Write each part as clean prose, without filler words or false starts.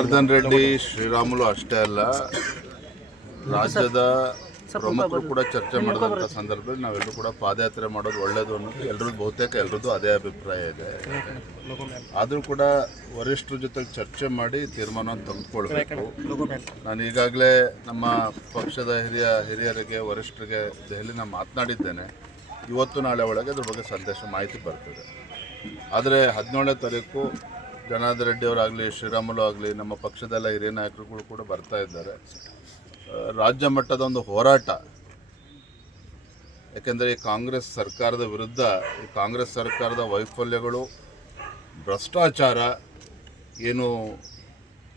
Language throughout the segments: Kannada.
ಜನಾರ್ದನ್ ರೆಡ್ಡಿ ಶ್ರೀರಾಮುಲು ಅಷ್ಟೇ ಅಲ್ಲ, ರಾಜ್ಯದ ಪ್ರಮುಖರು ಕೂಡ ಚರ್ಚೆ ಮಾಡಿದಂಥ ಸಂದರ್ಭದಲ್ಲಿ ನಾವೆಲ್ಲರೂ ಕೂಡ ಪಾದಯಾತ್ರೆ ಮಾಡೋದು ಒಳ್ಳೆಯದು ಅನ್ನೋದು ಬಹುತೇಕ ಎಲ್ಲರದ್ದು ಅದೇ ಅಭಿಪ್ರಾಯ ಇದೆ. ಆದರೂ ಕೂಡ ವರಿಷ್ಠರ ಜೊತೆ ಚರ್ಚೆ ಮಾಡಿ ತೀರ್ಮಾನವನ್ನು ತೆಗೆದುಕೊಳ್ಬೇಕು. ನಾನು ಈಗಾಗಲೇ ನಮ್ಮ ಪಕ್ಷದ ಹಿರಿಯರಿಗೆ ವರಿಷ್ಠರಿಗೆ ದೆಹಲಿನ ಮಾತನಾಡಿದ್ದೇನೆ. ಇವತ್ತು ನಾಳೆ ಒಳಗೆ ಅದ್ರ ಬಗ್ಗೆ ಮಾಹಿತಿ ಬರ್ತದೆ. ಆದರೆ 17ನೇ ತಾರೀಕು ಜನಾರ್ದನ್ ರೆಡ್ಡಿ ಅವರಾಗಲಿ, ಶ್ರೀರಾಮುಲು ಆಗಲಿ, ನಮ್ಮ ಪಕ್ಷದೆಲ್ಲ ಹಿರಿಯ ನಾಯಕರುಗಳು ಕೂಡ ಬರ್ತಾ ಇದ್ದಾರೆ. ರಾಜ್ಯ ಮಟ್ಟದ ಒಂದು ಹೋರಾಟ, ಯಾಕೆಂದರೆ ಈ ಕಾಂಗ್ರೆಸ್ ಸರ್ಕಾರದ ವಿರುದ್ಧ, ಈ ಕಾಂಗ್ರೆಸ್ ಸರ್ಕಾರದ ವೈಫಲ್ಯಗಳು, ಭ್ರಷ್ಟಾಚಾರ ಏನು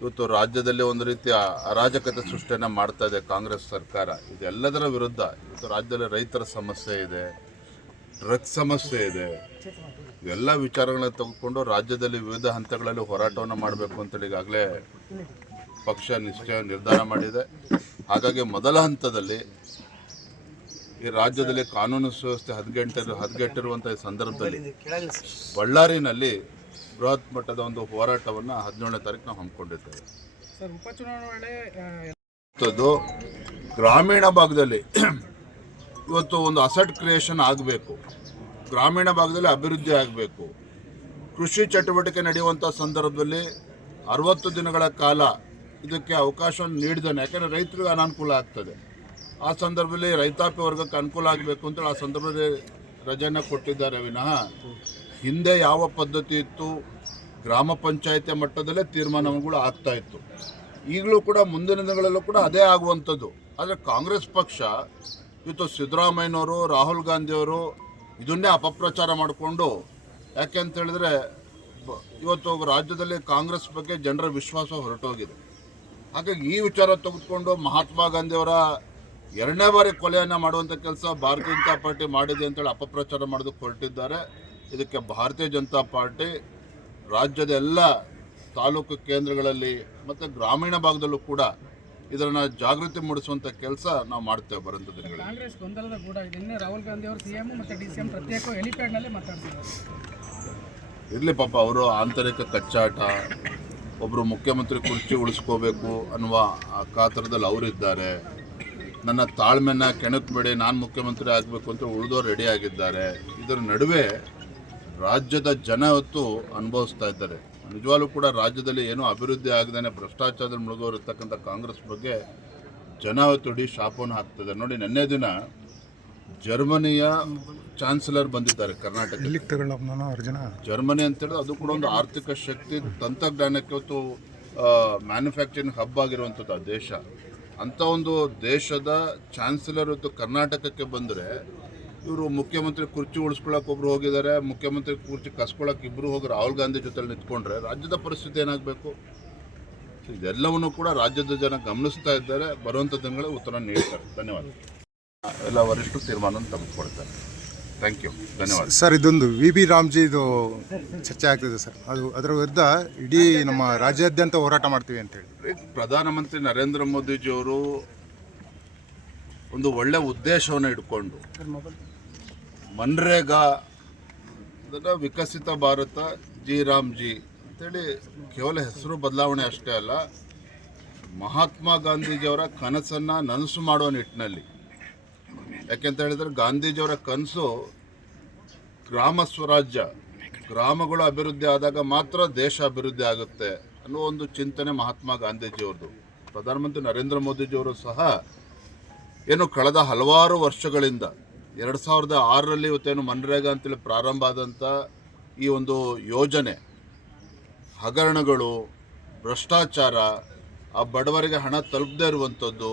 ಇವತ್ತು ರಾಜ್ಯದಲ್ಲಿ ಒಂದು ರೀತಿಯ ಅರಾಜಕತೆ ಸೃಷ್ಟಿಯನ್ನು ಮಾಡ್ತಾ ಇದೆ ಕಾಂಗ್ರೆಸ್ ಸರ್ಕಾರ, ಇದೆಲ್ಲದರ ವಿರುದ್ಧ ಇವತ್ತು ರಾಜ್ಯದಲ್ಲಿ ರೈತರ ಸಮಸ್ಯೆ ಇದೆ, ಡ್ರಗ್ಸ್ ಸಮಸ್ಯೆ ಇದೆ, ಇವೆಲ್ಲ ವಿಚಾರಗಳನ್ನ ತೆಗೆದುಕೊಂಡು ರಾಜ್ಯದಲ್ಲಿ ವಿವಿಧ ಹಂತಗಳಲ್ಲಿ ಹೋರಾಟವನ್ನು ಮಾಡಬೇಕು ಅಂತೇಳಿ ಈಗಾಗಲೇ ಪಕ್ಷ ನಿರ್ಧಾರ ಮಾಡಿದೆ. ಹಾಗಾಗಿ ಮೊದಲ ಹಂತದಲ್ಲಿ ಈ ರಾಜ್ಯದಲ್ಲಿ ಕಾನೂನು ಸುವ್ಯವಸ್ಥೆ ಹದಗೆಟ್ಟಿರುವಂಥ ಸಂದರ್ಭದಲ್ಲಿ ಬಳ್ಳಾರಿನಲ್ಲಿ ಬೃಹತ್ ಮಟ್ಟದ ಒಂದು ಹೋರಾಟವನ್ನು 17ನೇ ತಾರೀಕು ನಾವು ಹಮ್ಮಿಕೊಂಡಿದ್ದೇವೆ. ಗ್ರಾಮೀಣ ಭಾಗದಲ್ಲಿ ಇವತ್ತು ಒಂದು ಅಸೆಟ್ ಕ್ರಿಯೇಷನ್ ಆಗಬೇಕು, ಗ್ರಾಮೀಣ ಭಾಗದಲ್ಲಿ ಅಭಿವೃದ್ಧಿ ಆಗಬೇಕು. ಕೃಷಿ ಚಟುವಟಿಕೆ ನಡೆಯುವಂಥ ಸಂದರ್ಭದಲ್ಲಿ 60 ದಿನಗಳ ಕಾಲ ಇದಕ್ಕೆ ಅವಕಾಶವನ್ನು ನೀಡಿದ್ದಾನೆ. ಯಾಕೆಂದರೆ ರೈತರಿಗೆ ಅನಾನುಕೂಲ ಆಗ್ತದೆ. ಆ ಸಂದರ್ಭದಲ್ಲಿ ರೈತಾಪಿ ವರ್ಗಕ್ಕೆ ಅನುಕೂಲ ಆಗಬೇಕು ಅಂತೇಳಿ ಆ ಸಂದರ್ಭದಲ್ಲಿ ರಜೆಯನ್ನು ಕೊಟ್ಟಿದ್ದಾರೆ ವಿನಃ ಹಿಂದೆ ಯಾವ ಪದ್ಧತಿ ಇತ್ತು, ಗ್ರಾಮ ಪಂಚಾಯಿತಿ ಮಟ್ಟದಲ್ಲೇ ತೀರ್ಮಾನಗಳು ಆಗ್ತಾ ಇತ್ತು. ಈಗಲೂ ಕೂಡ ಮುಂದಿನ ದಿನಗಳಲ್ಲೂ ಕೂಡ ಅದೇ ಆಗುವಂಥದ್ದು. ಆದರೆ ಕಾಂಗ್ರೆಸ್ ಪಕ್ಷ ಇವತ್ತು ಸಿದ್ದರಾಮಯ್ಯನವರು, ರಾಹುಲ್ ಗಾಂಧಿಯವರು ಇದನ್ನೇ ಅಪಪ್ರಚಾರ ಮಾಡಿಕೊಂಡು, ಯಾಕೆ ಅಂತ ಹೇಳಿದ್ರೆ ಇವತ್ತು ರಾಜ್ಯದಲ್ಲಿ ಕಾಂಗ್ರೆಸ್ ಬಗ್ಗೆ ಜನರ ವಿಶ್ವಾಸ ಹೊರಟೋಗಿದೆ. ಹಾಗಾಗಿ ಈ ವಿಚಾರ ತೆಗೆದುಕೊಂಡು ಮಹಾತ್ಮ ಗಾಂಧಿಯವರ 2ನೇ ಬಾರಿ ಕೊಲೆಯನ್ನು ಮಾಡುವಂಥ ಕೆಲಸ ಭಾರತೀಯ ಜನತಾ ಪಾರ್ಟಿ ಮಾಡಿದೆ ಅಂತೇಳಿ ಅಪಪ್ರಚಾರ ಮಾಡೋದಕ್ಕೆ ಹೊರಟಿದ್ದಾರೆ. ಇದಕ್ಕೆ ಭಾರತೀಯ ಜನತಾ ಪಾರ್ಟಿ ರಾಜ್ಯದ ಎಲ್ಲ ತಾಲೂಕು ಕೇಂದ್ರಗಳಲ್ಲಿ ಮತ್ತು ಗ್ರಾಮೀಣ ಭಾಗದಲ್ಲೂ ಕೂಡ ಇದನ್ನ ಜಾಗೃತಿ ಮೂಡಿಸುವಂತ ಕೆಲಸ ನಾವು ಮಾಡ್ತೇವೆ. ಬರಂತ ದಿನಗಳಲ್ಲಿ ಕಾಂಗ್ರೆಸ್ ಗೊಂದಲದ ಗೂಡ ಇದೆ. ರಾಹುಲ್ ಗಾಂಧಿ ಅವರು ಸಿಎಂ ಮತ್ತು ಡಿಸಿಎಂ ಪ್ರತ್ಯೇಕ ಹೆಲಿಪ್ಯಾಡ್ ನಲ್ಲಿ ಮಾತಾಡ್ತಿದ್ದಾರೆ. ಇರ್ಲಿ ಪಾಪ, ಅವರು ಆಂತರಿಕ ಕಚ್ಚಾಟ, ಒಬ್ಬರು ಮುಖ್ಯಮಂತ್ರಿ ಕುರ್ಚಿ ಉಳಿಸ್ಕೋಬೇಕು ಅನ್ನುವ ಕಾತರದಲ್ಲಿ ಅವರಿದ್ದಾರೆ. ನನ್ನ ತಾಳ್ಮೆನ ಕೆಣಕಬೇಡಿ, ನಾನು ಮುಖ್ಯಮಂತ್ರಿ ಆಗಬೇಕು ಅಂತ ಉಳಿದವರು ರೆಡಿ ಆಗಿದ್ದಾರೆ. ಇದರ ನಡುವೆ ರಾಜ್ಯದ ಜನ ಇವತ್ತು ಅನುಭವಿಸ್ತಾ ಇದ್ದಾರೆ. ನಿಜವಾಗ್ಲೂ ಕೂಡ ರಾಜ್ಯದಲ್ಲಿ ಏನೂ ಅಭಿವೃದ್ಧಿ ಆಗದೇ ಭ್ರಷ್ಟಾಚಾರದಲ್ಲಿ ಮುಳುಗೋರಿರ್ತಕ್ಕಂಥ ಕಾಂಗ್ರೆಸ್ ಬಗ್ಗೆ ಜನ ಇವತ್ತು ಇಡೀ ಶಾಪವನ್ನು ಹಾಕ್ತಿದ್ದಾರೆ. ನೋಡಿ, ನಿನ್ನೆ ದಿನ ಜರ್ಮನಿಯ ಚಾನ್ಸಲರ್ ಬಂದಿದ್ದಾರೆ ಕರ್ನಾಟಕಕ್ಕೆ. ಜರ್ಮನಿ ಅಂತೇಳಿದ್ರೆ ಅದು ಕೂಡ ಒಂದು ಆರ್ಥಿಕ ಶಕ್ತಿ, ತಂತ್ರಜ್ಞಾನಕ್ಕೆ ಇವತ್ತು ಮ್ಯಾನುಫ್ಯಾಕ್ಚರಿಂಗ್ ಹಬ್ ಆಗಿರುವಂಥದ್ದು ಆ ದೇಶ. ಅಂಥ ಒಂದು ದೇಶದ ಚಾನ್ಸಲರ್ ಇವತ್ತು ಕರ್ನಾಟಕಕ್ಕೆ ಬಂದರೆ ಇವರು ಮುಖ್ಯಮಂತ್ರಿ ಕುರ್ಚಿ ಉಳಿಸ್ಕೊಳ್ಳೋಕೆ ಒಬ್ರು ಹೋಗಿದ್ದಾರೆ, ಮುಖ್ಯಮಂತ್ರಿ ಕುರ್ಚಿ ಕಸ್ಕೊಳ್ಳೋಕೆ ಇಬ್ಬರು ಹೋಗಿ ರಾಹುಲ್ ಗಾಂಧಿ ಜೊತೆ ನಿಂತ್ಕೊಂಡ್ರೆ ರಾಜ್ಯದ ಪರಿಸ್ಥಿತಿ ಏನಾಗಬೇಕು? ಇದೆಲ್ಲವನ್ನು ಕೂಡ ರಾಜ್ಯದ ಜನ ಗಮನಿಸ್ತಾ ಇದ್ದಾರೆ. ಬರುವಂಥ ದಿನಗಳಲ್ಲಿ ಉತ್ತರ ನೀಡ್ತಾರೆ. ಧನ್ಯವಾದ. ಎಲ್ಲ ವರಿಷ್ಠರು ತೀರ್ಮಾನವನ್ನು ತೆಗೆದುಕೊಳ್ತಾರೆ. ಥ್ಯಾಂಕ್ ಯು, ಧನ್ಯವಾದ. ಸರ್, ಇದೊಂದು ವಿ ರಾಮ್ಜಿದು ಚರ್ಚೆ ಆಗ್ತಿದೆ ಸರ್. ಅದರ ವಿರುದ್ಧ ಇಡೀ ನಮ್ಮ ರಾಜ್ಯಾದ್ಯಂತ ಹೋರಾಟ ಮಾಡ್ತೀವಿ ಅಂತೇಳಿ ಪ್ರಧಾನಮಂತ್ರಿ ನರೇಂದ್ರ ಮೋದಿಜಿಯವರು ಒಂದು ಒಳ್ಳೆ ಉದ್ದೇಶವನ್ನು ಇಟ್ಕೊಂಡು ಮನ್ರೇಗಾ ಅದನ್ನು ವಿಕಸಿತ ಭಾರತ ರಾಮ್ಜಿ ಅಂತೇಳಿ ಕೇವಲ ಹೆಸರು ಬದಲಾವಣೆ ಅಷ್ಟೇ ಅಲ್ಲ, ಮಹಾತ್ಮ ಗಾಂಧೀಜಿಯವರ ಕನಸನ್ನು ನನಸು ಮಾಡುವ ನಿಟ್ಟಿನಲ್ಲಿ. ಯಾಕೆಂತ ಹೇಳಿದರೆ ಗಾಂಧೀಜಿಯವರ ಕನಸು ಗ್ರಾಮ ಸ್ವರಾಜ್ಯ, ಗ್ರಾಮಗಳು ಅಭಿವೃದ್ಧಿ ಆದಾಗ ಮಾತ್ರ ದೇಶ ಅಭಿವೃದ್ಧಿ ಆಗುತ್ತೆ ಅನ್ನೋ ಒಂದು ಚಿಂತನೆ ಮಹಾತ್ಮ ಗಾಂಧೀಜಿಯವ್ರದ್ದು. ಪ್ರಧಾನಮಂತ್ರಿ ನರೇಂದ್ರ ಮೋದಿಜಿಯವರು ಸಹ ಏನು ಕಳೆದ ಹಲವಾರು ವರ್ಷಗಳಿಂದ 2006ರಲ್ಲಿ ಇವತ್ತೇನು ಮನ್ರೇಗಾ ಅಂತೇಳಿ ಪ್ರಾರಂಭ ಆದಂಥ ಈ ಒಂದು ಯೋಜನೆ ಹಗರಣಗಳು, ಭ್ರಷ್ಟಾಚಾರ, ಆ ಬಡವರಿಗೆ ಹಣ ತಲುಪದೇ ಇರುವಂಥದ್ದು,